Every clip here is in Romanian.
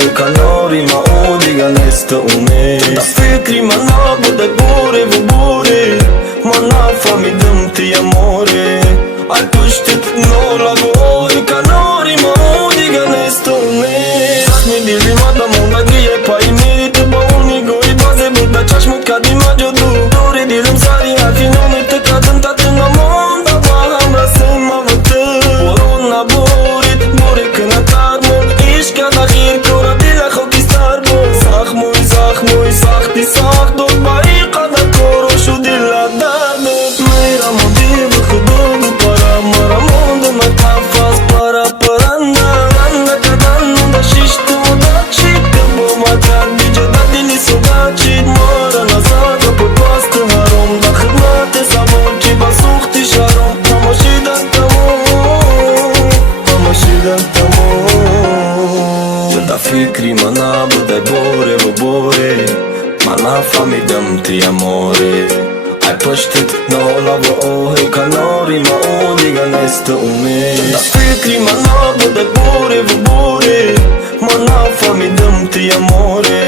e kanari ma u diga nästa unis Ta fikri ma na bude bure vë bure Ma na fami dëm ti amore Ai pushtet nolla vë e kanari ma u diga nästa unis Mi dili ma da munda gije pa I miri të pa unë I goj baze buda qash mut ka di ma gjodu Dori dilëm sari a finoni të ka dëm ta të nga monda Ma hamra se ma vëtë Poron na borit, bore këna tarmon Ish ka da khir kora dila khoki starbo Sakh muj, sakh ti sakh do t'ba I qada koro shu dila dadot Mejra mondi vë khëdogu para Mara mondo me ta fas para paranda Randa ka dannu da shishtu da qit Bo ma qat digje da dili so da qit Mara na zaka për pas të harom Da khëdmat e sabon që basukh ti sharon Pa më shidan të mon Pa më shidan të mon Që da fikri ma na bëdaj bore vë bore Ma na fami dëm ti amore Ai pështet nolla vë ohe kanari ma u diga nästa unis Që da fikri ma na bëdaj bore vë bore Ma na fami dëm ti amore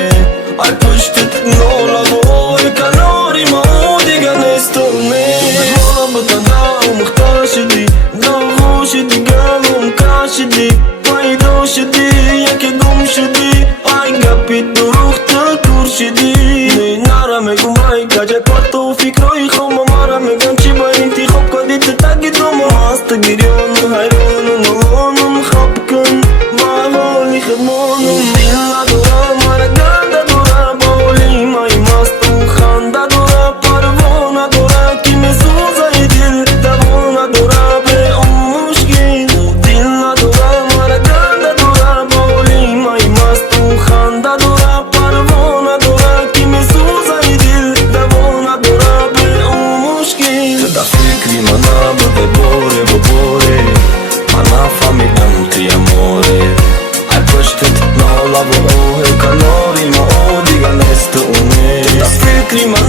Ai pështet nolla vë ohe kanari ma u diga nästa unis Nolla bëta da u më khta shidi Da u hu shidi gallu më ka shidi Pa I do shidi ja ke gum shidi Ai nga pit duruh të kur shidi Në nara me gumbaj ka gjaj parto u fikroj Kho ma mara me gan që bajin ti khop ka dit të tagi do ma Mas të girjon në hajronë në lonë Më khop kën ma holi khëmonë Dilla dora mara ganda dora Bauli ma I mas të khanda dora Parvona dora ki me suza I dil Davona dora be mushkin Dilla dora mara ganda dora Bauli ma I mas të khanda dora Parvona dora ki me suza I dil Davona dora be mushkin Që da fikri ma na bëdhe bore vë bore Ma na fami dëm ti amore Ai pështet nolla vë ohe kanari ma u diga nästa unis Që da fikri ma